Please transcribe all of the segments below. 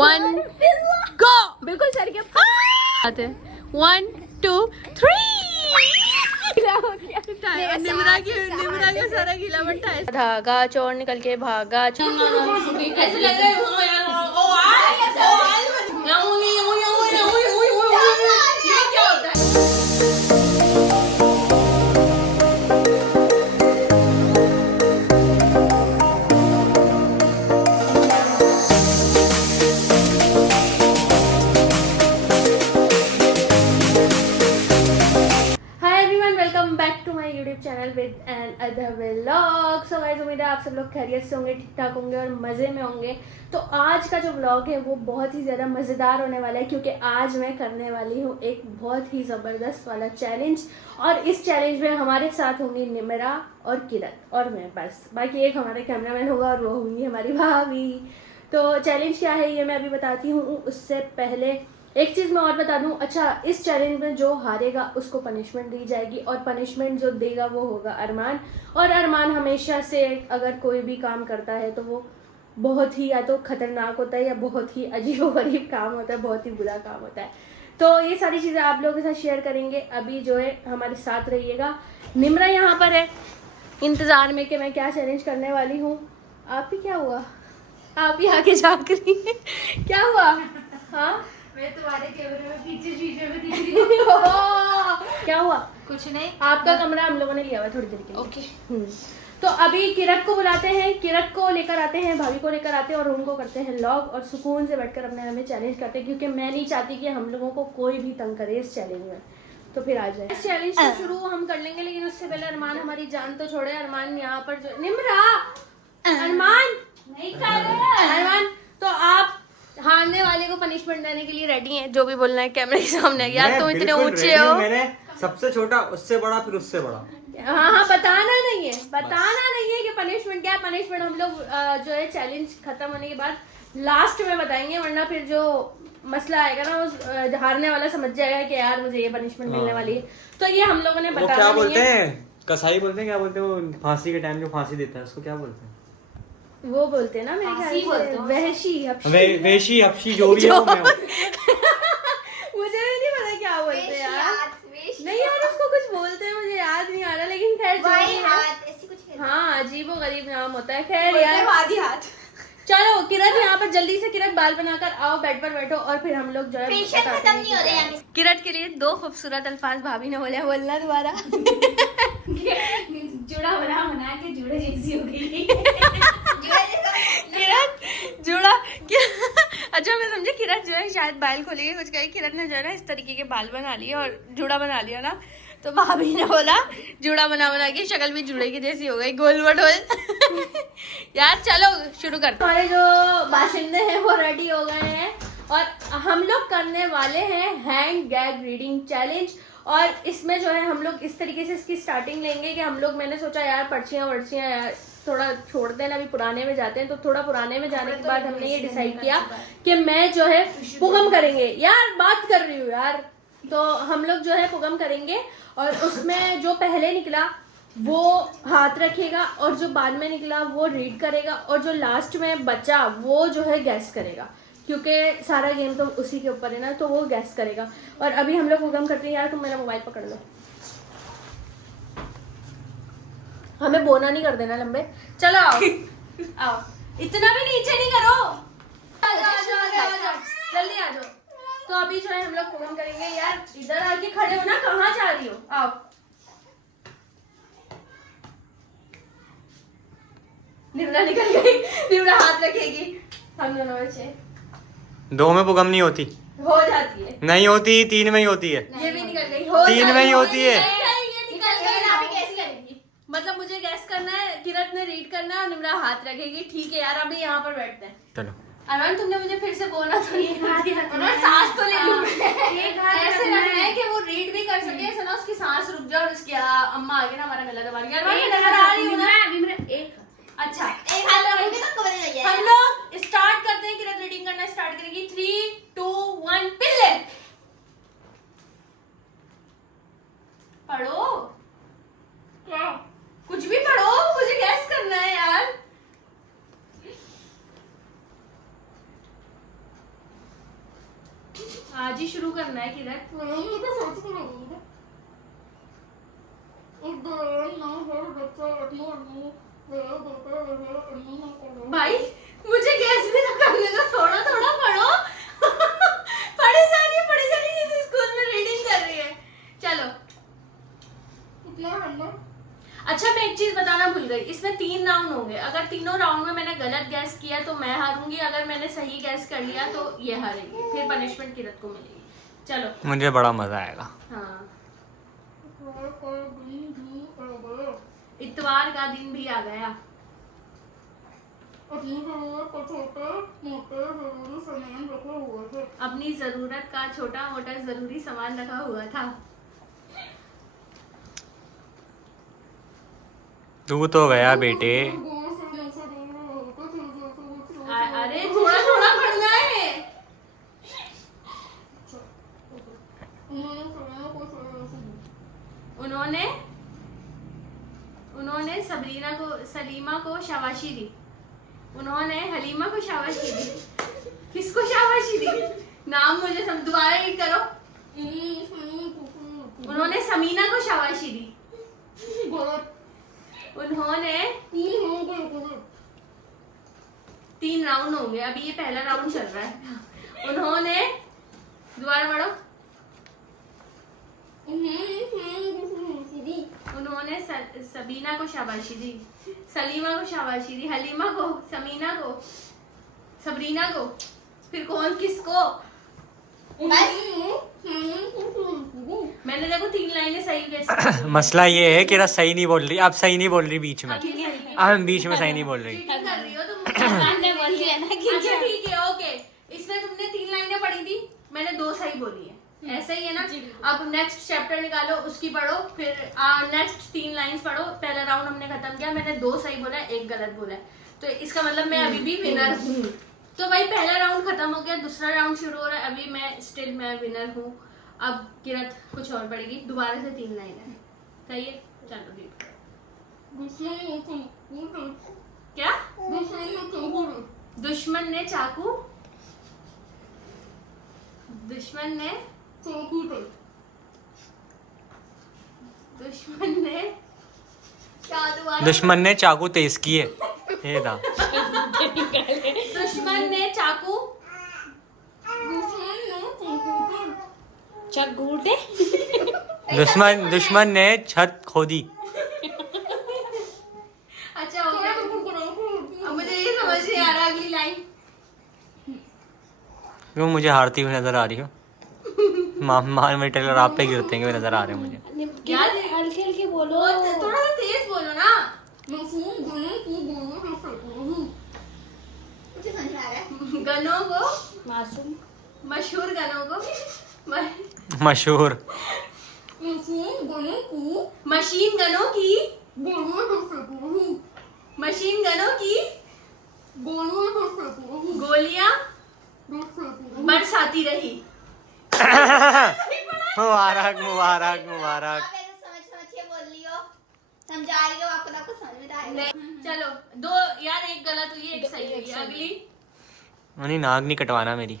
1 गो। बिल्कुल सर के आते 1 2 3 निमरा के सारा गीला बट्टा है। धागा चोर निकल के भागा। ऐसे लग रहा है channel with another vlog. So guys, उम्मीद है आप सब लोग खैरियत से होंगे, ठीक ठाक होंगे और मज़े में होंगे। तो आज का जो व्लॉग है वो बहुत ही ज़्यादा मज़ेदार होने वाला है, क्योंकि आज मैं करने वाली हूँ एक बहुत ही ज़बरदस्त वाला चैलेंज। और इस चैलेंज में हमारे साथ होंगी निमरा और किरत और मैं, बस बाकी एक हमारे कैमरामैन होगा और वो होंगी हमारी भाभी। तो चैलेंज क्या है ये मैं अभी बताती हूँ। उससे पहले एक चीज़ मैं और बता दूं। अच्छा, इस चैलेंज में जो हारेगा उसको पनिशमेंट दी जाएगी और पनिशमेंट जो देगा वो होगा अरमान। और अरमान हमेशा से अगर कोई भी काम करता है तो वो बहुत ही या तो खतरनाक होता है या बहुत ही अजीबोगरीब काम होता है, बहुत ही बुरा काम होता है। तो ये सारी चीज़ें आप लोगों के साथ शेयर करेंगे। अभी जो है हमारे साथ रहिएगा। निमरा यहाँ पर है इंतज़ार में कि मैं क्या चैलेंज करने वाली हूँ। आप ही क्या हुआ? आप ही आके झाँक रही है, क्या हुआ? हाँ, मैं तुम्हारे कैमरे में पीछे शीशे में दिख रही हूँ। क्या हुआ? कुछ नहीं, आपका कमरा हम लोगों ने लिया हुआ है थोड़ी देर के लिए। ओके। तो अभी किरत को बुलाते हैं, किरत को लेकर आते हैं, भाभी को लेकर आते हैं और उनको करते हैं लॉग और सुकून से बैठकर अपने हमें चैलेंज करते हैं, क्योंकि मैं नहीं चाहती कि हम लोगों को कोई भी तंग करे इस चैलेंज में। तो फिर आ जाए। इस चैलेंज को शुरू हम कर लेंगे, लेकिन उससे पहले अरमान हमारी जान तो छोड़े। अरमान यहाँ पर जो निमरा, अरमान नहीं कर रहे। अरमान, तो आप हारने वाले को पनिशमेंट देने के लिए रेडी हैं? जो भी बोलना है कैमरे के सामने। यार तुम इतने ऊंचे हो। मैंने सबसे छोटा, उससे बड़ा, फिर उससे बड़ा। हाँ, बताना नहीं है, बताना नहीं है कि पनिशमेंट क्या है। पनिशमेंट हम लोग जो है चैलेंज खत्म होने के बाद लास्ट में बताएंगे, वरना फिर जो मसला आएगा ना उस हारने वाला समझ जाएगा कि यार मुझे ये पनिशमेंट मिलने वाली है। तो ये हम लोगों ने बताया। क्या बोलते हैं, कसाई बोलते हैं, क्या बोलते हैं वो फांसी के टाइम जो फांसी देता है उसको क्या बोलते हैं? वो बोलते हैं ना मेरे ख्याल से वहशी हपशी जो भी है वो मैं मुझे भी नहीं पता क्या बोलते हैं यार। नहीं यार, उसको कुछ बोलते हैं, मुझे याद नहीं आ रहा, लेकिन खैर हाँ, अजीबो गरीब नाम होता है। खैर यार, चलो किरत यहाँ पर जल्दी से, किरत बाल बनाकर आओ, बेड पर बैठो और फिर हम लोग जो है खत्म नहीं हो रहे। किरत के लिए 2 खूबसूरत अल्फाज भाभी ने बोले, बोलना दोबारा। जुड़ा बना के जुड़े जैसी हो गई। किरत जुड़ा अच्छा, मैं समझे किरत जो है शायद बाल खोलेगी कुछ कही। किरत ने जो है ना इस तरीके के बाल बना लिए और जुड़ा बना लिया ना, तो भाभी ने बोला जुड़ा बना के शक्ल भी जुड़े की जैसी हो गई, गोल मटोल। यार चलो शुरू करते। हमारे जो बाशिंदे हैं वो रेडी हो गए हैं और हम लोग करने वाले हैं हैंड गैग रीडिंग चैलेंज। और इसमें जो है हम लोग इस तरीके से इसकी स्टार्टिंग लेंगे कि हम लोग, मैंने सोचा यार पर्चियाँ वर्चियाँ यार थोड़ा छोड़ते हैं ना, अभी पुराने में जाते हैं। तो थोड़ा पुराने में जाने के बाद हमने ये डिसाइड किया कि मैं जो है पुगम करेंगे। यार बात कर रही हूँ यार। तो हम लोग जो है पुगम करेंगे और उसमें जो पहले निकला वो हाथ रखेगा और जो बाद में निकला वो रीड करेगा और जो लास्ट में बचा वो जो है गैस करेगा, क्योंकि सारा गेम तो उसी के ऊपर है ना, तो वो गैस करेगा। और अभी हम लोग पुगम करते हैं। यार तुम मेरा मोबाइल पकड़ लो, हमें बोना नहीं कर देना लंबे। चलो आओ आओ, इतना भी नीचे नहीं करो, आ जाओ जल्दी आ जाओ। तो अभी जो है हम लोग पुगम करेंगे। यार इधर आके खड़े हो ना, कहाँ जा रही हो? आओ। निमरा निकल गई, निमरा हाथ रखेगी। हम दोनों बच्चे 2 में पुगम नहीं होती, हो जाती है। नहीं होती, 3 में ही होती है। ये भी निकल गई, 3 में ही होती है। मतलब मुझे गैस करना है, किरत ने रीड करना है और निमरा हाथ रखेगी। ठीक है यार, अभी यहाँ पर बैठते हैं। चलो अरमान, तुमने मुझे फिर से बोला तो नहीं, सांस तो ले लूं। ऐसे रखना है कि वो रीड भी कर सके, ऐसा ना उसकी सांस रुक जाए और उसकी अम्मा आगे ना हमारा गला दबा रही है। अरमान नजर आ रही हूँ ना अभी मेरा एक। अच्छा, हम लोग स्टार्ट करते हैं। किरत रीडिंग करना स्टार्ट करेगी। 3 2 1 पिल्ले पढ़ो। क्या? कुछ भी पढ़ो, मुझे गैस करना है यार। आज ही शुरू करना है किरण। नहीं ये तो सोच के लगी है इस दौरान ना हर बच्चा अपनी अम्मी वह देता है अम्मी ना करो भाई मुझे गैस भी तो करने दो, थोड़ा थोड़ा पढ़ो। पढ़ी जा रही है किसी स्कूल में रीडिंग कर रही है। चलो इतना करना अच्छा, मैं एक चीज बताना भूल गई, इसमें 3 राउंड होंगे। अगर तीनों राउंड में मैंने गलत गैस किया तो मैं हारूंगी, अगर मैंने सही गैस कर लिया तो ये हारेगी, फिर पनिशमेंट किरत को मिलेगी। चलो मुझे बड़ा मजा आएगा। हाँ, इतवार का दिन भी आ गया इतवार का दिन भी आ गया। अपनी जरूरत का छोटे मोटे जरूरी सामान रखे हुए थे अपनी जरूरत का छोटा मोटा जरूरी सामान रखा हुआ था। तू तो गया बेटे। गौर से नशा दे रहे होते थे जैसे वो चोर अरे थोड़ा थोड़ा पढ़ना है। उन्होंने सलीमा को शाबाशी दी उन्होंने सलीमा को शाबाशी दी। उन्होंने हलीमा को शाबाशी दी। किसको शाबाशी दी? नाम मुझे दोबारा रीड करो। उन्होंने समीना को शाबाशी दी। उन्होंने 3 राउंड होंगे, अभी ये पहला राउंड चल रहा है। उन्होंने दोबारा पढ़ो। उन्होंने सबीना को शाबाशी दी, सलीमा को शाबाशी दी, हलीमा को, समीना को, सबरीना को, फिर कौन किसको? मैंने देखो 3 लाइनें सही गैस। मसला ये है कि रस सही नहीं बोल रही, अब सही नहीं बोल रही बीच में। अभी सही नहीं। अब बीच में सही नहीं बोल रही। चीटिंग कर रही हो तुम। मैंने बोल दिया ना कि अच्छा ठीक है, ओके। इसमें तुमने 3 लाइनें पढ़ी थी, मैंने 2 सही बोली है, ऐसा ही है ना? अब नेक्स्ट चैप्टर निकालो, उसकी पढ़ो, फिर नेक्स्ट 3 लाइंस पढ़ो। पहला राउंड हमने खत्म किया, मैंने 2 सही बोला, 1 गलत बोला है, तो इसका मतलब मैं अभी भी विनर हूँ। तो भाई पहला राउंड खत्म हो गया, दूसरा राउंड शुरू हो रहा है। अभी मैं विनर हूँ। अब किरत कुछ और पड़ेगी, दोबारा से 3 लाइन है, सही है? चलो रीड करो। क्या? दुश्मन ने चाकू दुश्मन ने चाकू तेज किए। ये था। दुश्मन ने चाकू चकूटे दुश्मन ने छत खोदी। अच्छा हो गया। अब मुझे ये समझ नहीं आ रहा अगली लाइन। क्यों मुझे हारती हुई नजर आ रही हो? मान में टेलर आप पे गिरते हुए नजर आ रहे हैं मुझे। यार हल्के हल्के बोलो। थोड़ा सा तेज बोलो ना। मुझे समझ आ रहा है गनों को, मासूम मशहूर गनों को, मशहूर मशीन गनों की गोलियां बरसाती रही। मुबारक मुबारक मुबारक। समझ के बोल लियो समझा रही हो आपको ना कुछ समझ में आएगा नहीं, चलो 2 यार, 1 गलत हुई, 1 सही हुई। अगली नहीं, नाक नहीं कटवाना मेरी।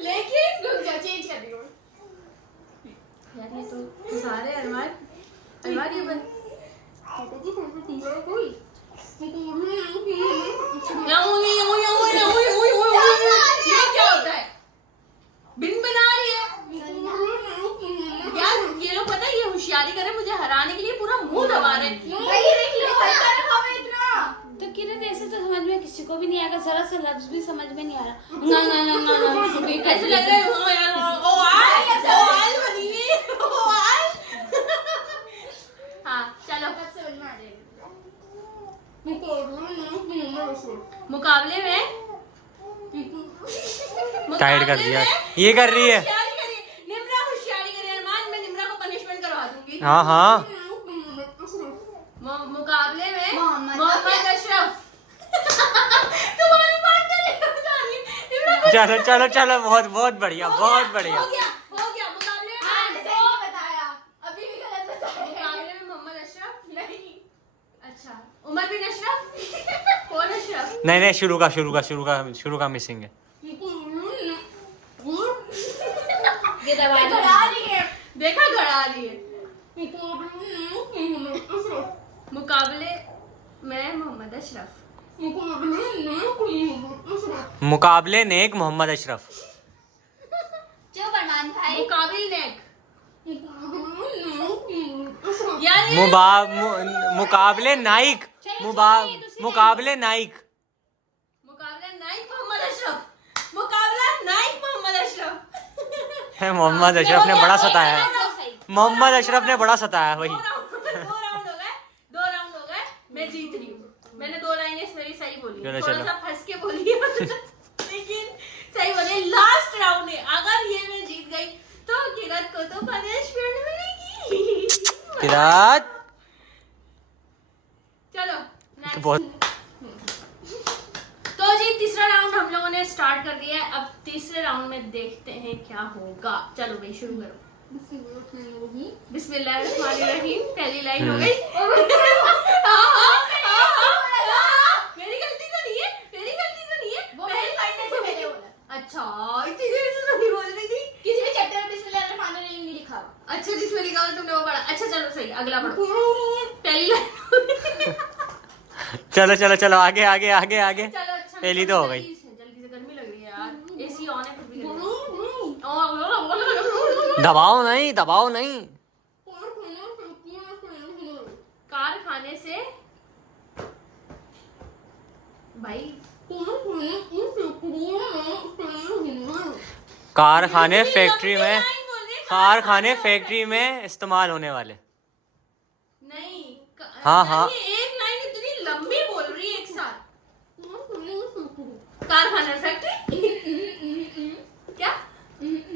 लेकिन रुक जा, चेंज कर रही हूँ यार। ये तो सारे अरमान ये बन ये क्या होता है? बिन बना रही है यार। ये लोग पता है ये होशियारी करे मुझे हराने के लिए, पूरा मुंह दबा रहे हैं। तो किरण ऐसे तो समझ में किसी को भी नहीं आएगा, जरा सा लफ्ज भी समझ में नहीं आ रहा। ना ना ना ना ना ऐसे लग रहा है हाँ चलो मुकाबले में टाइट कर दिया। ये कर रही है। होशियारी करिए निम्रा, होशियारी करिए अरमान। मैं निम्रा को पनिशमेंट करवा दूंगी। हाँ हाँ। मुकाबले में मोहम्मद अशरफ। तुम्हारी बात कर रही है निम्रा को। चलो चलो चलो, बहुत बहुत बढ़िया, बहुत बढ़िया। हो गया मुकाबले में बताया अभी भी गलत बताया मुकाबले में मोहम्मद अशरफ नहीं। अच्छा उमर बिन अशरफ। कौन अशरफ? नहीं शुरू का मिसिंग है। ये दबा दो। गड़ा रही है, देखा गड़ा रही है। मुकाबले में मोहम्मद अशरफ। मुकाबले नेक मोहम्मद अशरफ। जो फरमान भाई मुकाबिल नेक मुकाबले नाइक मुकाबले नाइक मुकाबला नाइक मोहम्मद अशरफ। मुकाबला नाइक मोहम्मद अशरफ। मोहम्मद अशरफ ने बड़ा सताया है। मोहम्मद अशरफ ने बड़ा सताया वही। दो राउंड हो गए, मैं जीत रही हूँ। मैंने 2 लाइनें मेरी सही बोली, चलो, थोड़ा चलो। सा फंस के बोली है, लेकिन सही बोली। लास्ट राउंड है, अगर ये मैं जीत गई तो किरत को तो पनिशमेंट मिलेगी। किरात चलो next। बहुत तो जी तीसरा राउंड हम लोगों ने स्टार्ट कर दिया है। अब तीसरे राउंड में देखते हैं क्या होगा। चलो भाई शुरू करो। बिस्मिल्लाहिर्रहमानिर्रहीम। पहली लाइन हो गई। मेरी गलती तो नहीं है, मेरी गलती तो नहीं है। पहली पढ़ने से मैंने बोला। अच्छा इतनी देर से तो नहीं बोल रही थी। किसी भी चैप्टर में बिस्मिल्लाहिर्रहमानिर्रहीम नहीं लिखा हुआ। अच्छा जिसमें लिखा हुआ तुमने वो पढ़ा। अच्छा चलो सही, अगला पढ़ो। पहली लाइन। चलो आगे चलो अच्छा पहली तो हो गई। जल्दी से, गर्मी लग रही है यार। एसी ऑन है फिर भी गर्मी। दबाओ नहीं कारखाने से भाई कारखाने इतनी फैक्ट्री लंबी में लाइन बोल रही है, कारखाने फैक्ट्री में इस्तेमाल होने वाले। नहीं हाँ। यार, ये एक लाइन इतनी लंबी बोल रही है एक साथ। कारखाना फैक्ट्री क्या? 3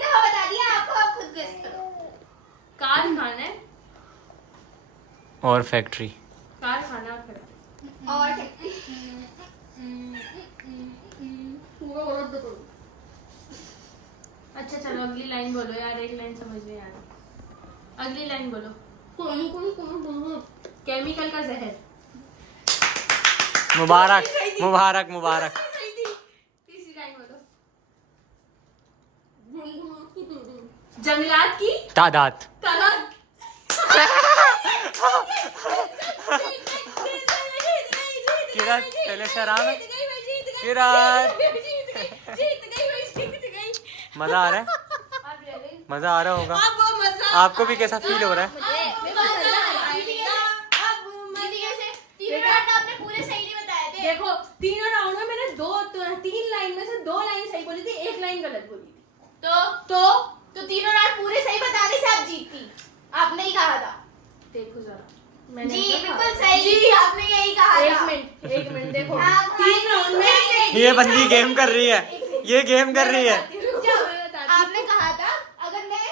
दफा बता दिया आपको, आप खुद गेस करो। कारखाने और फैक्ट्री। कारखाना और फैक्ट्री। और अच्छा चलो अगली लाइन बोलो यार, एक लाइन समझ में आ रही। अगली लाइन बोलो। केमिकल का जहर। मुबारक। सही थी। तीसरी लाइन बोलो। जंगलात की तादाद। तादाद। किरत, पहले से आराम है। जीत किरत। गई। मजा आ रहा है? मजा आ रहा होगा। अब मजा आपको भी कैसा फील हो रहा है? आपने पूरे सही नहीं बताए थे। देखो तीनों राउंड में मैंने 3 लाइन में से 2 लाइन सही बोली थी, 1 लाइन गलत बोली थी। तो तीनों राउंड पूरे सही बताने से आप जीतती। आपने ही कहा था। देखो जरा मैंने जी क्या बिल्कुल कहा? सही, आपने यही कहा था। 1 मिनट देखो। हाँ, 3 राउंड में ये बंदी गेम कर रही है। आपने कहा था अगर मैं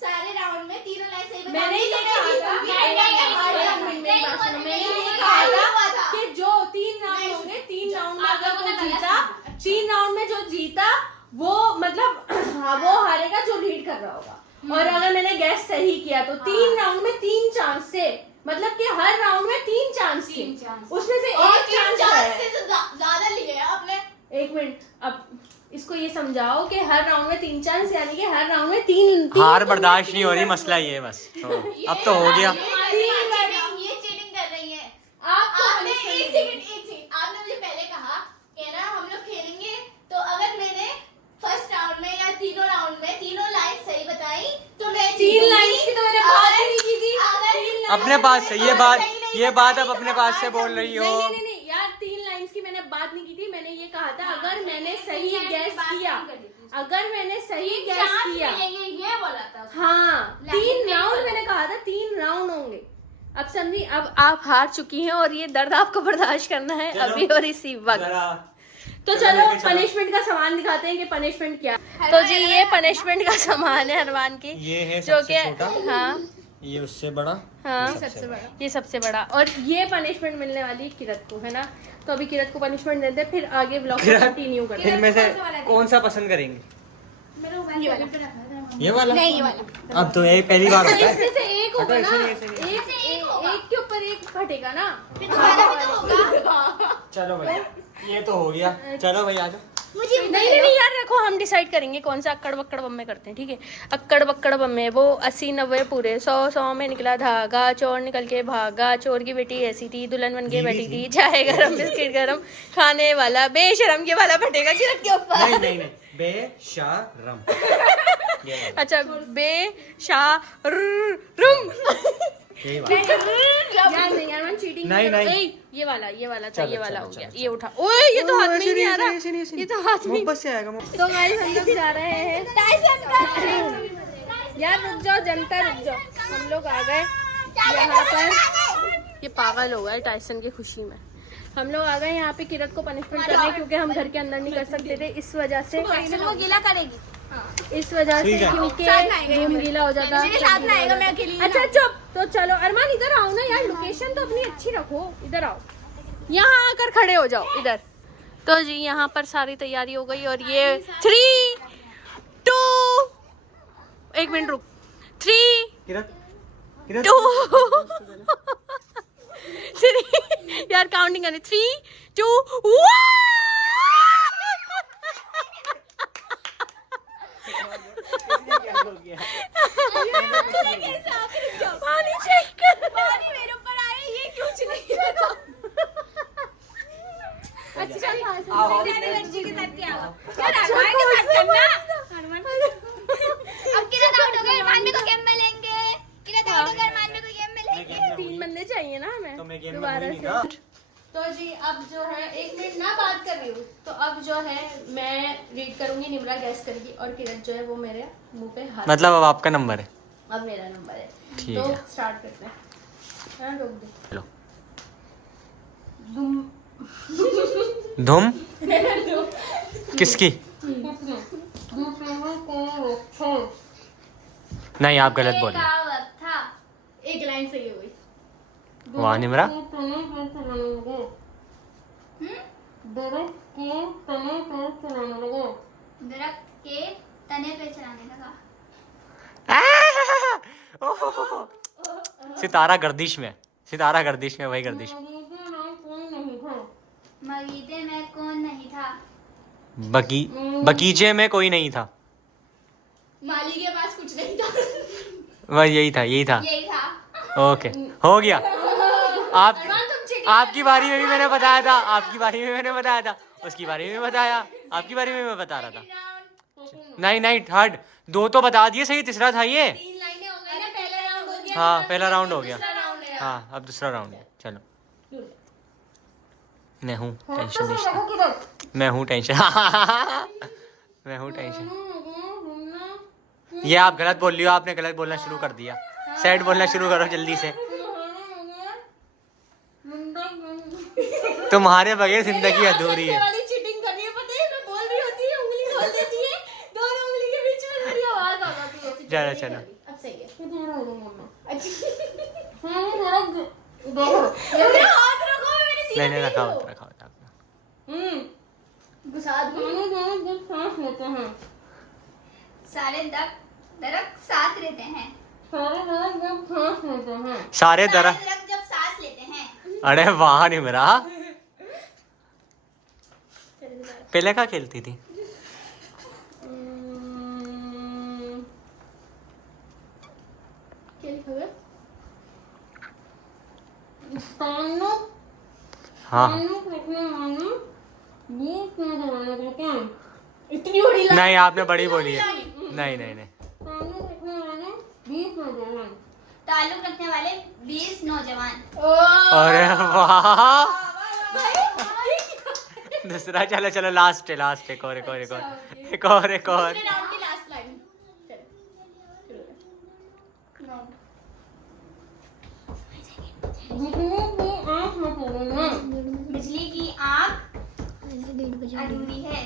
सारे राउंड में तीनों लाइन सही बताऊंगी मैंने ये तो कहा मैं था। जीतूंगी। मेरी बात सुनो, मैंने ये कहा था कि जो 3 राउंड होंगे, 3 राउंड में अगर वो जीता, 3 राउंड में जो जीता वो मतलब हाँ वो हारेगा जो लीड कर रहा होगा। और अगर मैंने गैस सही किया तो 3 राउंड में 3 चांस से, मतलब कि हर राउंड में 3 चांस थे, उसमें से और 1 चांस से तो ज्यादा लिए आपने। 1 मिनट, अब इसको ये समझाओ कि हर राउंड में 3 चांस, यानी कि हर राउंड में 3 हार बर्दाश्त नहीं हो रही, मसला ये बस। अब तो हो गया। ये चीटिंग कर रही है। आपने एक सेकंड आपने मुझे पहले कहा कि ना हम लोग खेलेंगे तो अगर मैंने फर्स्ट राउंड में या तीनों राउंड में तीनों लाइन सही बताई तो मैं 3 लाइंस की तो मैंने बात ही नहीं की थी। अपने पास से ये बात अब अपने पास से बोल रही हो। नहीं यार, 3 लाइंस की मैंने बात नहीं की थी। मैंने ये कहा था अगर मैंने सही गैस किया, ये बोला था। हाँ 3 राउंड मैंने कहा था, 3 राउंड होंगे। अब समझी, अब आप हार चुकी हैं और ये दर्द आपको बर्दाश्त करना है अभी और इसी वक्त। तो चलो पनिशमेंट का सामान दिखाते हैं कि पनिशमेंट क्या। तो जी ये पनिशमेंट का सामान है हरमान की, ये है जो सबसे कि छोटा, हाँ ये उससे बड़ा, हाँ ये सबसे बड़ा। ये सबसे बड़ा। और ये पनिशमेंट मिलने वाली है किरत को, है ना। तो अभी किरत को पनिशमेंट देते हैं, फिर आगे ब्लॉग कंटिन्यू करते हैं। इनमें से कौन सा पसंद करेंगे? ये वाला। नहीं ये वाला। अब तो ये पहली बार होता है। इसमें से एक होगा ना, ऐसे नहीं। एक के ऊपर और एक फटेगा ना। फिर तुम्हारा भी तो होगा। चलो भाई ये तो हो गया। चलो भाई आ जाओ। मुझे नहीं यार रखो, हम डिसाइड करेंगे कौन सा अक्कड़ बक्कड़ बम्मे करते हैं, ठीक है। अक्कड़ बक्कड़ बम्मे वो 80-90 पूरे, 100 में निकला धागा, चोर निकल के भागा, चोर की बेटी ऐसी थी, दुल्हन बन के बैठी थी, चाय गरम बिस्किट गरम, खाने वाला बेशरम, ये वाला फटेगा किरत के ऊपर। नहीं बेशरम। अच्छा यार नहीं यार, मैं चीटिंग नहीं। ये वाला था, चलो, ये वाला चलो, हो गया, चलो, ये उठा। ओए ये तो हाथ में ही नहीं आ रहा, ये तो हाथ में। वापस से आएगा। तो गाइस हम लोग जा रहे हैं टाइसन का। यार, रुक जाओ जनता, रुक जाओ। हम लोग आ गए यहाँ पर, ये पागल हो गया टाइसन की खुशी में। हम लोग आ गए यहाँ पे किरत को पनिशमेंट करने, क्योंकि हम घर के अंदर नहीं कर सकते थे, इस वजह से, वो गीला करेगी। इस वजह से, ठीक है। क्योंकि रूम गीला हो जाता। मेरे साथ में आएगा, मैं अकेली नहीं अच्छा चुप। तो चलो अरमान इधर आओ ना यार, लोकेशन तो अपनी अच्छी रखो, इधर आओ, यहाँ आकर खड़े हो जाओ इधर। तो जी यहाँ पर सारी तैयारी हो गई और ये 3, 2, 1 मिनट रुक, 3, 2 3 यार काउंटिंग करनी, 3, 2 पानी चेक कर, पानी मेरे ऊपर आया, ये क्यों चली गया? अच्छा बच्ची के साथ क्या हुआ? यार अरमान के साथ करना। अब किरण आउट हो गए, अरमान में को गेम में लेंगे। किरण आउट हो गए, अरमान में को गेम में लेंगे। 3 बंदे चाहिए ना हमें तो मैं गेम में दोबारा होंगी से। ना। तो जी अब जो है 1 मिनट ना बात कर रही हूँ, तो अब जो है मैं रीड करूंगी, निम्रा गैस करेगी और किरण जो है वो मेरे मुंह पे हाथ। मतलब अब आपका नंबर है। अब मेरा नंबर है, ठीक तो है। स्टार्ट करते हैं। हाँ रोक दे। चलो। धुम धुम किसकी? नहीं आप गलत बोल रहे। कहावत था। एक लाइन सही हो गई। वाह निम्रा। दरख्त के तने पे चलाने लगा। सितारा गर्दिश में, सितारा गर्दिश में, वही गर्दिश। मगीते में कौन नहीं था? बगीचे में कोई नहीं था। माली के पास कुछ नहीं था। वह यही था, यही था। यही था। ओके हो गया। आप अरमान, तुम cheating आपकी बारी में भी मैंने बताया था, आपकी बारी में मैंने बताया था, उसकी बारी में भी बताया, आपकी बारी में मैं बता रहा था। नहीं थर्ड 2 तो बता दिए सही, तीसरा था ये। 3 लाइनें हो गई ना, पहला राउंड हो गया। हाँ पहला राउंड हो गया। दूसरा राउंड है। हाँ अब दूसरा राउंड है। चलो मैं हूँ टेंशन नहीं, मैं हूँ टेंशन। मैं हूँ टेंशन। ये आप गलत बोल रही हो, आपने गलत बोलना शुरू कर दिया। सेट बोलना शुरू करो जल्दी से। तुम्हारे बगैर जिंदगी अधूरी है। वाली चीटिंग करनी है, पता है? मैं बोल रही होती है, उंगली खोल देती है, दोनों उंगली के बीच में मेरी आवाज आ जाती है। चलो चलो। अब सही है। मेरा हाथ रखो, मैंने सीधा नहीं रखा होता अपना। घुसा दूं। सारे दरख्त साथ रहते हैं। सारे दरख्त। दरख्त जब सांस लेते हैं। अरे वाह निम्रा, पहले क्या खेलती थी? क्या लिखा हुआ है? हाँ इतनी बड़ी लाइन। नहीं आपने बड़ी बोली है। नहीं ताल्लुक रखने वाले 20 नौजवान। अरे वाह। दूसरा चलो चलो लास्ट है एक और पूरे राउंड की लास्ट लाइन। बिजली की आंख अधूरी है।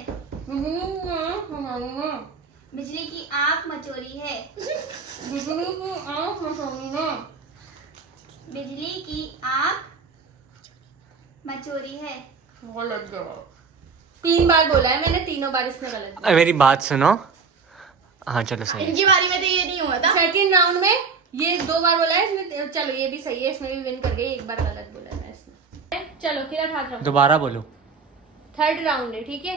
बिजली की आंख मचोरी है। बिजली की आंख मचोरी है। 3 बार बोला है मैंने, तीनों बार इसने गलत बोला। मेरी बात सुनो। हाँ चलो सही है। इनकी बारी में तो ये नहीं हुआ था। सेकंड राउंड में ये 2 बार बोला है इसमें, चलो ये भी सही है, इसमें भी विन कर गई, एक बार गलत बोला था इसमें। चलो किरण हाथ रखो। दोबारा बोलो। 3rd राउंड है, ठीक है,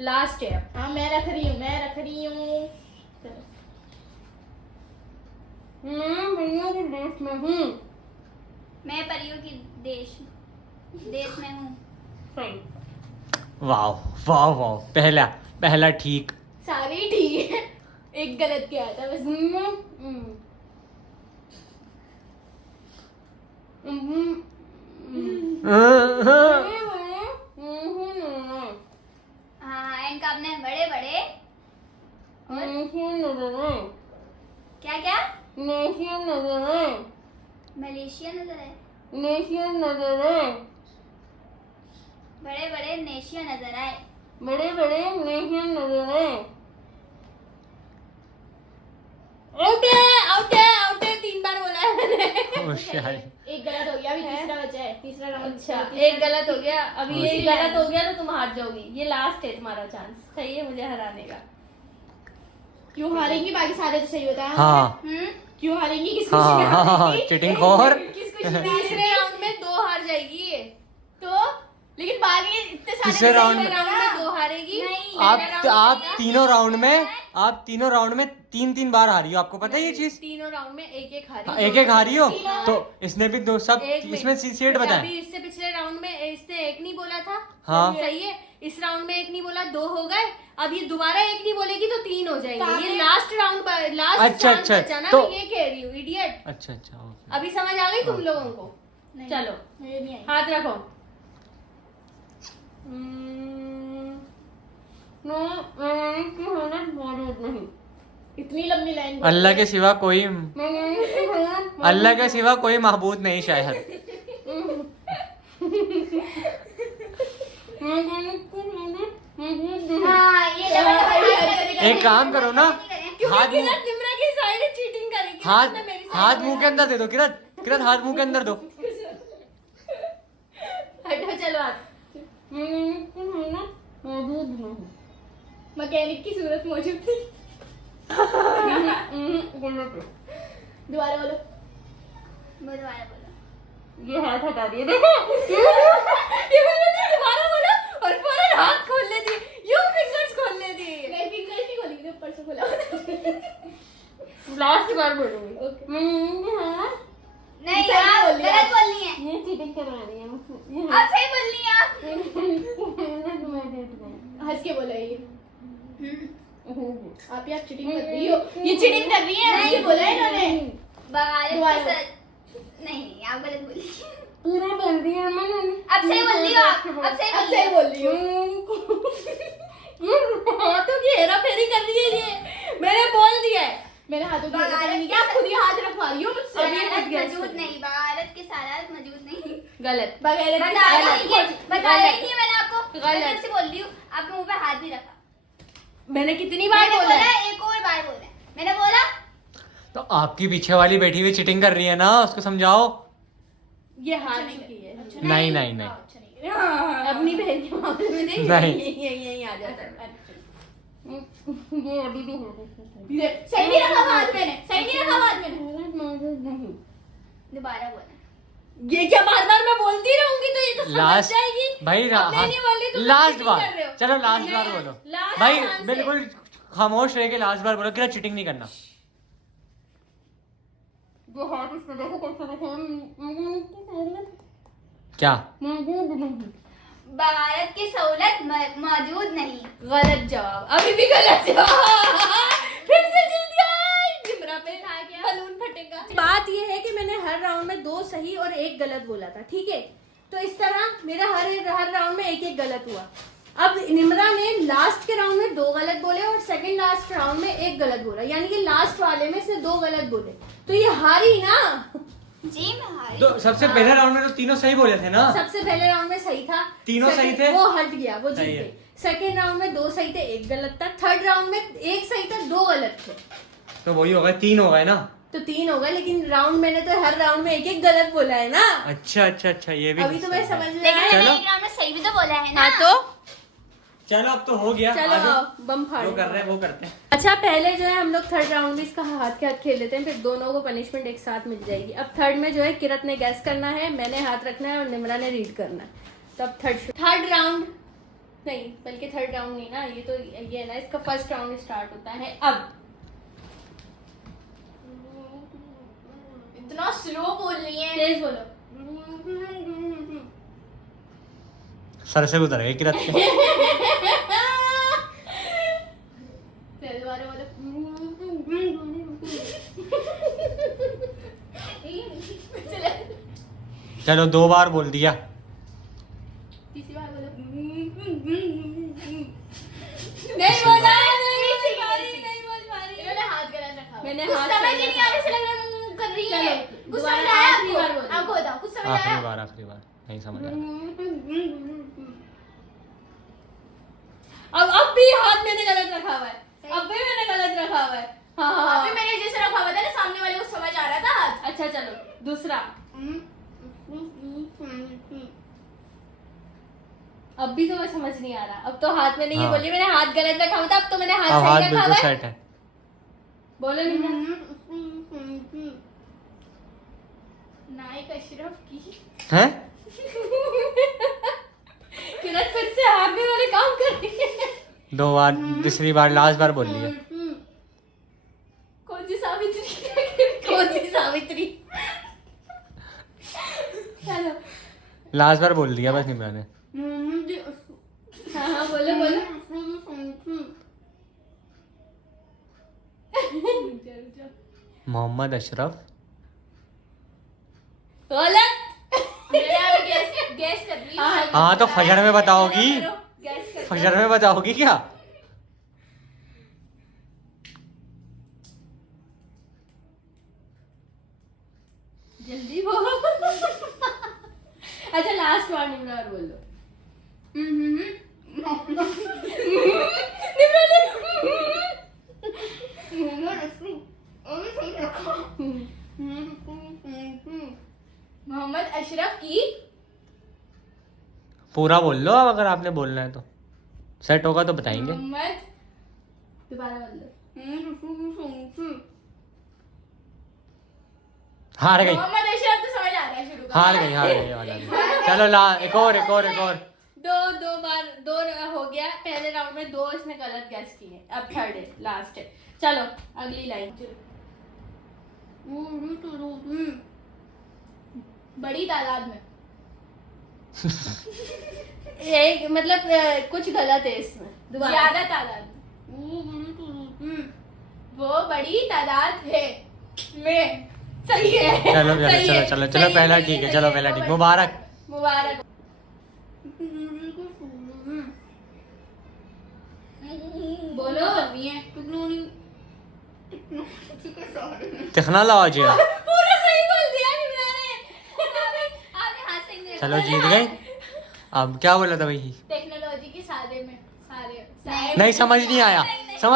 लास्ट है अब। हाँ मैं रख रही हूँ, मैं रख रही हूँ। परियों के देश में हूँ। मैं परियों की देश में हूँ। सही। वाह वाह वाह, पहला ठीक। सारे ठीक है, एक गलत किया था बस। हाँ एंड आपने बड़े बड़े क्या क्या मलेशिया नजर है, बड़े बड़े नेशिया नजर आए। आउट है 3 बार बोला है मैंने। होशियार। एक गलत हो गया, अभी तीसरा बचा है, तीसरा राउंड। अच्छा एक गलत हो गया, अभी ये गलत हो गया तो तुम हार जाओगी, ये लास्ट है तुम्हारा चांस, सही है मुझे हराने का। क्यों हारेंगी? बाकी सारे तो सही बताया। हाँ क्यों हारेंगी? किसको हाँ, चिटिंग खोर। तीसरे राउंड में 2 हार जाएगी ये, तो लेकिन बाकी इतने सारे तीसरे तो राउंड सही में- बताया। 2 हारेगी। नहीं, आप तीनों राउंड में 3 बार हारी हो, आपको पता है ये चीज? तीनों राउंड में एक हारी। एक हारी हो, तो इसने भी 2 सब एक में। इसमें सीट बताया। अभी इससे पिछले राउंड में इसने 1 नहीं बोला था। हाँ। सही है, इस राउंड में 1 नहीं बोला, 2 हो गए। अब ये दोबारा 1 नहीं बोलेगी तो 3 हो जाएंगे। ये लास्ट राउंड, लास्ट अच्छा, चांस अच्छा, बचा ना, तो- मैं ये कह रही हूँ इडियट। अच्छा ओके। अभी समझ आ गई तुम लोगों को? नहीं, चलो मुझे नहीं आई। हाथ रखो। नहीं। इतनी लंबी लाइन बोल अल्लाह रही के है। सिवा कोई महबूद नहीं शायद। हाँ ये डबल डबल एक काम करो ना, हाथ मुंह निम्रा की साइड चीटिंग करेगी। हाथ मुंह के अंदर दे दो। किरत हाथ मुंह के अंदर दो। हटो चलो हाथ। मैकेनिक की सूरत मौजूद थी। दोबारा बोलो, दोबारा बोलो। ये हाथ हटा दिए, देखो ये मैंने दोबारा बोला और फौरन हाथ खोलने दी, यू फिंगर्स खोलने दी। मैं फिंगर नहीं खोली थी, ऊपर से खोला। लास्ट बार बोलूंगी। नहीं सही आप बोल लिया। गलत बोलनी है। ये चीटिंग करवा रही है मुझसे। आप सही बोलनी है आप। हंस के बोला ये। आप यार चीटिंग कर रही हो, ये चीटिंग कर रही है। नहीं, ये बोला है इन्होंने। दोबारा। नहीं आप गलत बोली। पूरा बोल दिया मैंने। अब सही बोल रही हो आप, अब सही बोल रही हो। ये हाथों की हेरा फेरी कर रही है ये, मैंने बोल दिया है। मैंने हाथों की बगारत नहीं किया, आप खुद ही हाथ रखवा रही हो मुझसे। और ये खुद गैस मौजूद कर नहीं, बगारत के साथ मौजूद नहीं। गलत। बगारत बताया नहीं है, बताया ही नहीं है मैंने आपको। गलत। मैं से बोल रही हूँ, आपके मुंह पे हाथ भी रखा। मैंने कितनी बार मैंने बोला बोला है? एक और बार बोला, मैंने बोला। तो आपकी पीछे वाली बैठी हुई चिटिंग कर रही है ना, उसको समझाओ। ये हार चुकी है। नहीं नहीं नहीं, अच्छा नहीं। अपनी बहन के मामले में नहीं, नहीं। यही आ जाता है। ये अभी भी हो रही ये सही नहीं रखा हाथ मैंने, सही नहीं रखा हाथ मैंने। दोबारा बोला। ये क्या बार बार मैं बोलती रहूंगी तो ये तो समझ लास्ट जाएगी। भाई अब मैं नहीं बोल रही, तुम लास्ट cheating बार, कर रहे हो। चलो लास्ट बार नहीं, बोलो last भाई, chance है। बिल्कुल खामोश रह के लास्ट बार बोलो कि चीटिंग नहीं करना। जो हाथ इस पे देखो कैसे देखो, क्या? बगारत की सहूलत मौजूद नहीं। गलत जवाब, अभी भी गलत जवाब। फिर से जीत गई। निम्रा पे था क्या? बलून फटेगा। बात ये है कि मैंने हर राउंड में 2 सही और 1 गलत बोला था, ठीक है? तो इस तरह मेरा हर राउंड में 1-1 गलत हुआ। अब निम्रा ने लास्ट के राउंड में 2 गलत बोले और सेकंड लास्ट राउंड में 1 गलत बोला, यानी कि लास्ट वाले में इसने 2 गलत बोले, तो ये हारी ना। जी मैं हारी। तो सबसे पहले राउंड में तो तीनों सही बोले थे ना? सबसे पहले राउंड में सही था, तीनों सही थे? वो हट गया, वो जीत सही है। गई। सेकंड राउंड में 2 सही थे, 1 गलत था। थर्ड राउंड में 1 सही था, 2 गलत थे, तो वही हो गए, 3 हो गए ना? तो 3 हो गए। लेकिन राउंड मैंने तो हर राउंड में 1-1 गलत बोला है ना। अच्छा, ये भी अभी तो मैं समझ में लेकिन आया। मैंने चलो। एक राउंड में सही भी तो बोला है ना। हाँ चलो अब तो हो गया। चलो आजो, आओ, बम फाड़ जो कर रहे हैं वो करते हैं। अच्छा पहले जो है हम लोग थर्ड राउंड में इसका हाथ के हाथ खेल लेते हैं, फिर दोनों को पनिशमेंट एक साथ मिल जाएगी। अब थर्ड में जो है किरत ने गैस करना है, मैंने हाथ रखना है और निमरा ने रीड करना है। तो अब थर्ड राउंड नहीं, बल्कि थर्ड राउंड नहीं ना, ये तो ये है ना, इसका फर्स्ट राउंड स्टार्ट होता है अब। इतना स्लो बोल रही है। तेज बोलो। सर से उतर गए किरत के। तेज बारे बोलो। चलो 2 बार बोल दिया। तीसरी बार बोलो। नहीं बोला, नहीं बोल पा रही। इन्होंने हाथ गलत रखा। मैंने कुछ हाथ समझ ही गलत नहीं आ रहा, ऐसे लग रहा है कर रही है। चलो, कुछ दोबारा समझ आया आखिरी बार आपको? बोलो। आपको बताओ, कुछ समझ आया? आखिरी बार नहीं समझ आया। अब भी हाथ मैंने गलत रखा हुआ है, अब भी मैंने गलत रखा हुआ है। हाँ हाँ अभी मैंने जैसे रखा हुआ था ना, सामने वाले को समझ आ रहा था हाथ। अच्छा चलो दूसरा। अब भी तो मैं समझ नहीं आ रहा, अब तो हाथ मैंने ये हाँ। बोली, मैंने हाथ गलत रखा हुआ था, अब तो मैंने हाथ अब हाथ सही रखा बिल्कुल हुआ है। सेट है। बोलो निम्रा। नायक अशरफ की। हैं? किरत फिर से हारने वाले काम कर रही है। 2 बार, तीसरी बार लास्ट बार बोल दिया। कौन सी सावित्री? कौन सी सावित्री? चलो लास्ट बार बोल दिया बस निम्रा ने। हाँ हाँ बोलो बोलो। मोहम्मद अशरफ। गलत। मैंने गैस कर ली। हाँ तो फजर में बताओगी, गैस कर। फजर में बताओगी क्या? जल्दी बोलो। अच्छा लास्ट बार निम्रा और बोल दो। निम्रा ने मोहम्मद अशरफ की। पूरा बोल लो अब, अगर आपने बोलना है तो। सेट होगा तो बताएंगे। मोहम्मद दोबारा बोल दो। हार गई, मोहम्मद अशरफ तो समझ आ रहा है शुरू का। हार गई, हार गई वाला भी। चलो ला, एक और। दो बार हो गया। पहले राउंड में 2 इसने गलत गैस किए, अब थर्ड है, लास्ट है। चलो अगली लाइन। बड़ी तादाद में। एक मतलब कुछ गलत है इसमें। दोबारा। ज्यादा तादाद। वो बड़ी तादाद है में। सही है। चलो सही है, चलो सही है, पहला सही ठीक है, है, चलो सही पहला है। ठीक। मुबारक। बोलो। टेक्नोलॉजी। पूरा सही बोल दिया निम्रा ने। आपने हाथ से नहीं। चलो जीत गए। अब क्या बोला था भाई? टेक्नोलॉजी के सारे में सारे नहीं समझ नहीं आया। चलो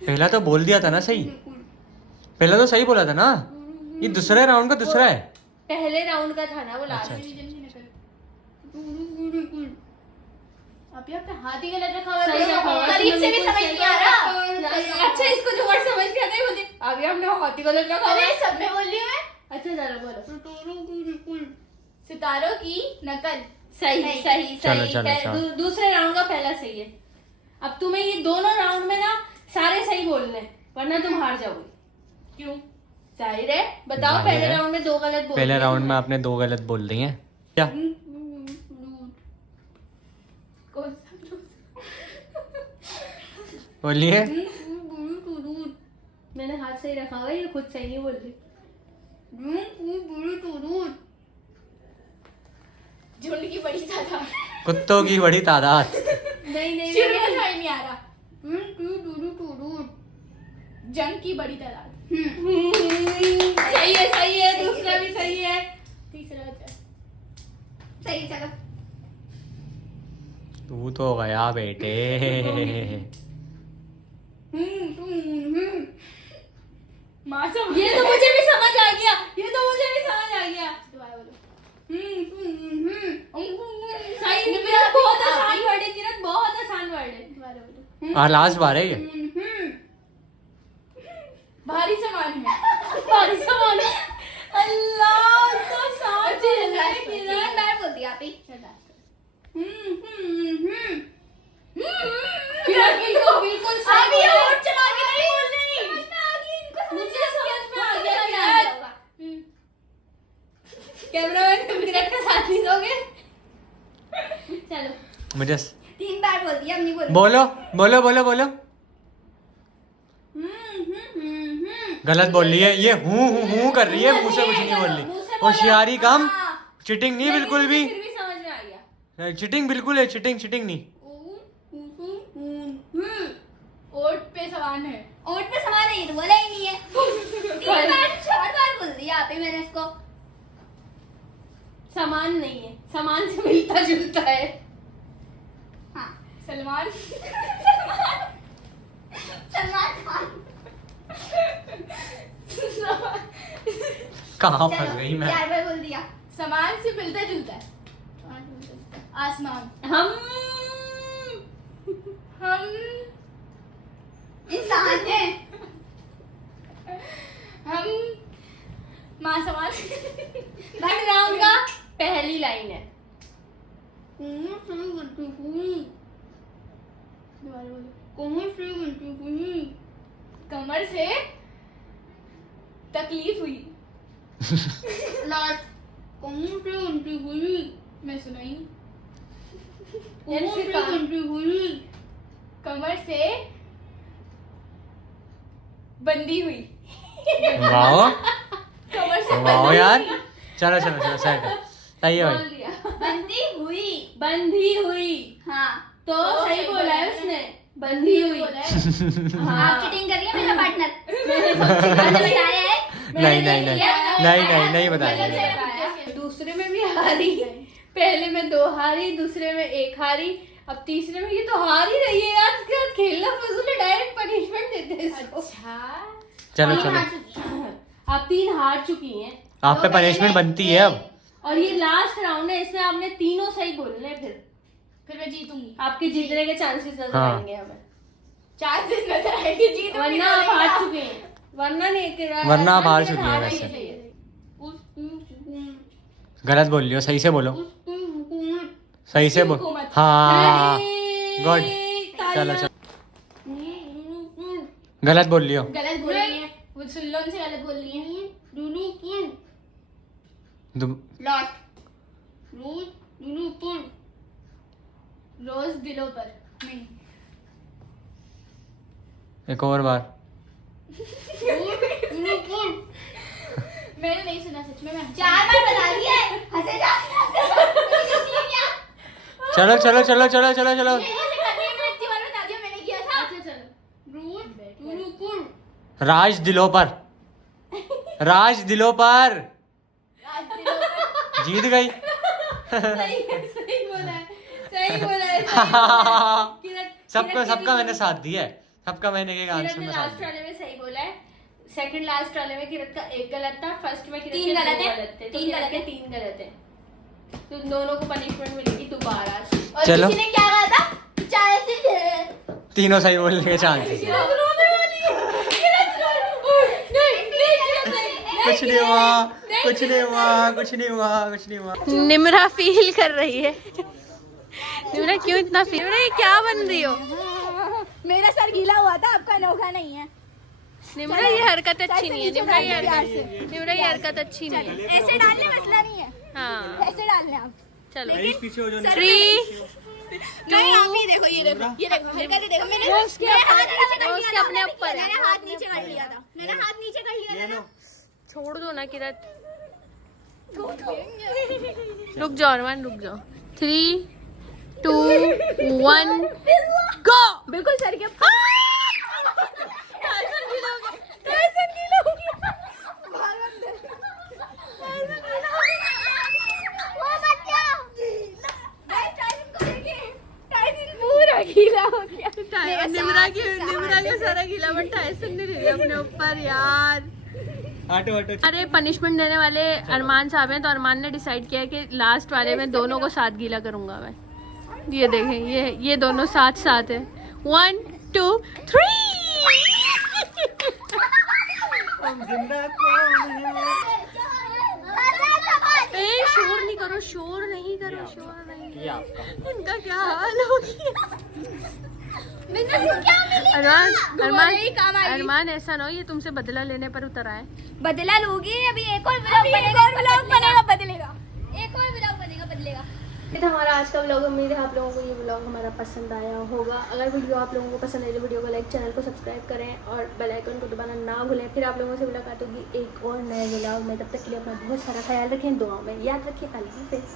पहला तो बोल दिया था ना सही, पहला तो सही बोला था ना। ये दूसरे राउंड का दूसरा है। पहले राउंड का था ना वो लास्ट। अच्छा। अभी आपने हाथ ही गलत रखा हुआ है। सही रखा हुआ है। करीब से भी समझ नहीं आ रहा। अच्छा इसको जो वर्ड समझ नहीं आता है बोलते अभी हमने हाथी गलत रखा हुआ अरे है। सब में बोल रही हूँ मैं। अच्छा चलो बोलो। सितारों की नकल। सही सही। सही चलो, सही। चलो। दूसरे राउंड का पहला सही है। अब तुम्हें ये दोनों राउंड में ना सारे सही बोलने हैं, वरना तुम हार जाओगे। क्यों? जाहिर है। बताओ जाहिर पहले है। राउंड में 2 गलत बोल पहले दिए राउंड में तुमने। आपने 2 गलत बोल दी हैं क्या? कौन सा? बोलिए। मैंने हाथ सही रखा हुआ है, ये खुद सही नहीं बोल रही। झुंड की बड़ी तादाद। कुत्तों की बड़ी तादाद। नहीं शुरू में समझ नहीं आ रहा। जंग की बड़ी तादाद। सही है दूसरा भी सही है। तीसरा सही। चलो तू तो गया बेटे। मासूम। ये तो मुझे भी समझ आ गया, दोबारा बोलो। सही में किरण बहुत आसान वर्ड है, किरण बहुत आसान वर्ड है। हाँ लास्ट बार है ये। भारी सामान है, भारी सामान है। अल्लाह तो आसान चीज है किरण। बार बोल दिया आप ही। किरण बिल्कुल बिल्कुल सही अभी बोला। होठ चला के नहीं बोल रही। मुझे समझ में आ गया यार। कैमरामैन तुम किरण का साथ नहीं दोगे? चलो मुझे 3 बार बोल दिया, अब नहीं बोल। बोलो बोलो बोलो बोलो। गलत बोल रही है ये, हूँ कर रही है, मुंह से कुछ नहीं बोल रही। होशियारी कम, चिटिंग नहीं बिल्कुल भी। फिर भी समझ में आ गया। चिटिंग बिल्कुल है, चिटिंग नहीं। ओट पे सवान है। ओठ पे सवाल है, ये तो बोला ही नहीं है। 3 बार 4 बार बोल दिया आप ही मैंने इसको। समान नहीं है, समान से मिलता जुलता है। हाँ सलमान। सलमान खान। कहाँ फंस गई मैं? 4 बार बोल दिया। समान से मिलता जुलता है। आसमान। हम इंसान है। हम मां समान। बैकग्राउंड का पहली लाइन है। कमर से तकलीफ हुई। लास्ट कौन से उल्टी हुई? मैं सुनाई कौन से उल्टी हुई? कमर से बंदी हुई। वाह कमर से वाह यार। चलो चलो चलो सेट है, सही है बोल भाई। दिया। बंदी हुई। बंधी हुई हाँ तो सही बोला है उसने। बंधी हुई। आप चीटिंग कर रही है मेरा पार्टनर। मैंने आपने बताया है। नहीं बताया। दूसरे में भी हारी, पहले में 2 हारी, दूसरे में 1 हारी, अब तीसरे में ये तो हार ही रही है यार। इसके बाद खेलना फजूल है, डायरेक्ट पनिशमेंट देते हैं इसको। चलो चलो आप 3 हार चुकी हैं आप पे पनिशमेंट बनती है अब। और ये लास्ट राउंड है, इसमें आपने तीनों सही बोलने हैं। फिर मैं जीतूंगी। आपके जीतने के चांसेस नजर हाँ। आएंगे हमें। चांसेस नजर आएंगे जीत, वरना आप हार चुके हैं। वरना आप हार चुकी हैं वैसे। वैसे। गलत बोल रही हो, सही से बोलो, सही से बोल। हुकूमत। हाँ गुड। चलो चलो गलत बोल रही हो। गलत बोल रही है वो, सुन लो उनसे गलत बोल रही है। लास्ट रोज दिलों पर। नहीं एक और बार। मैंने नहीं सुना सच में। मैं 4 बार बता दिया है। हंसे जा। चलो चलो चलो चलो चलो चलो मैंने इतनी बार बता दिया, मैंने किया था। अच्छा चलो। राज दिलों पर, राज दिलों पर। जीत गई। सही बोला है, सही बोला है। सबका मैंने साथ दिया है, सबका मैंने एक आंसर में साथ लास्ट दिया। वाले में सही बोला है। सेकंड लास्ट वाले में किरत का 1 गलत था, फर्स्ट में किरत 3 के 2 गलत है। थे। 3 गलत है। 3 गलत है। तुम दोनों को पनिशमेंट मिलेगी दोबारा। और चलो। किसी ने क्या कहा था? चांसेस है। तीनों सही बोलने के चांसेस। कुछ नहीं हुआ, कुछ नहीं हुआ, कुछ नहीं हुआ, कुछ नहीं हुआ। निम्रा फील कर रही है। निम्रा क्यों इतना फील? निम्रा ये क्या बन रही हो? मेरा सर गीला हुआ था, आपका अनोखा नहीं है। निम्रा ये हरकत अच्छी नहीं है। निम्रा ये हरकत अच्छी नहीं है। ऐसे डालने मसला नहीं है। हाँ ऐसे डालने आप। चलो। पीछे हो 3 नहीं आप ही देखो, ये देखो हरकतें देखो। मैंने वो उसके मेरा अपने- हाथ नीचे कर वो लिया उसके था, अपने ऊपर है। मैंने हाथ नीचे कर लिया था। मैंने हाथ नीचे कर लिया था ना। छोड़ दो ना किरत। रुक जाओ अरमान, रुक जाओ। 3 2 1 गो। बिल्कुल सर के गीला हो गया। निम्रा के सारा गीला, बट टाइसन ने ले लिया अपने ऊपर यार। अरे पनिशमेंट देने वाले अरमान साहब हैं, तो अरमान ने डिसाइड किया कि लास्ट वाले में दोनों को साथ गीला करूंगा मैं। ये देखें, ये दोनों साथ साथ है। 1 2 3। शोर नहीं करो, शोर नहीं करो, शोर नहीं। इनका क्या हाल हो गया। अरमान ऐसा ना हो ये तुमसे बदला लेने पर उतर आए। बदला लूंगी अभी। एक और व्लॉग बनेगा बदलेगा। एक और व्लॉग बनेगा बदलेगा। ये था हमारा आज का व्लॉग। उम्मीद है आप लोगों को ये व्लॉग हमारा पसंद आया होगा। अगर वीडियो आप लोगों को पसंद आए तो वीडियो को लाइक, चैनल को सब्सक्राइब करें और बेल आइकन को दबाना ना भूलें। फिर आप लोगों से मुलाकात होगी एक और नए व्लॉग में। तब तक के लिए अपना बहुत सारा ख्याल रखें, दुआ में याद रखिए। अल्लाह हाफिज़।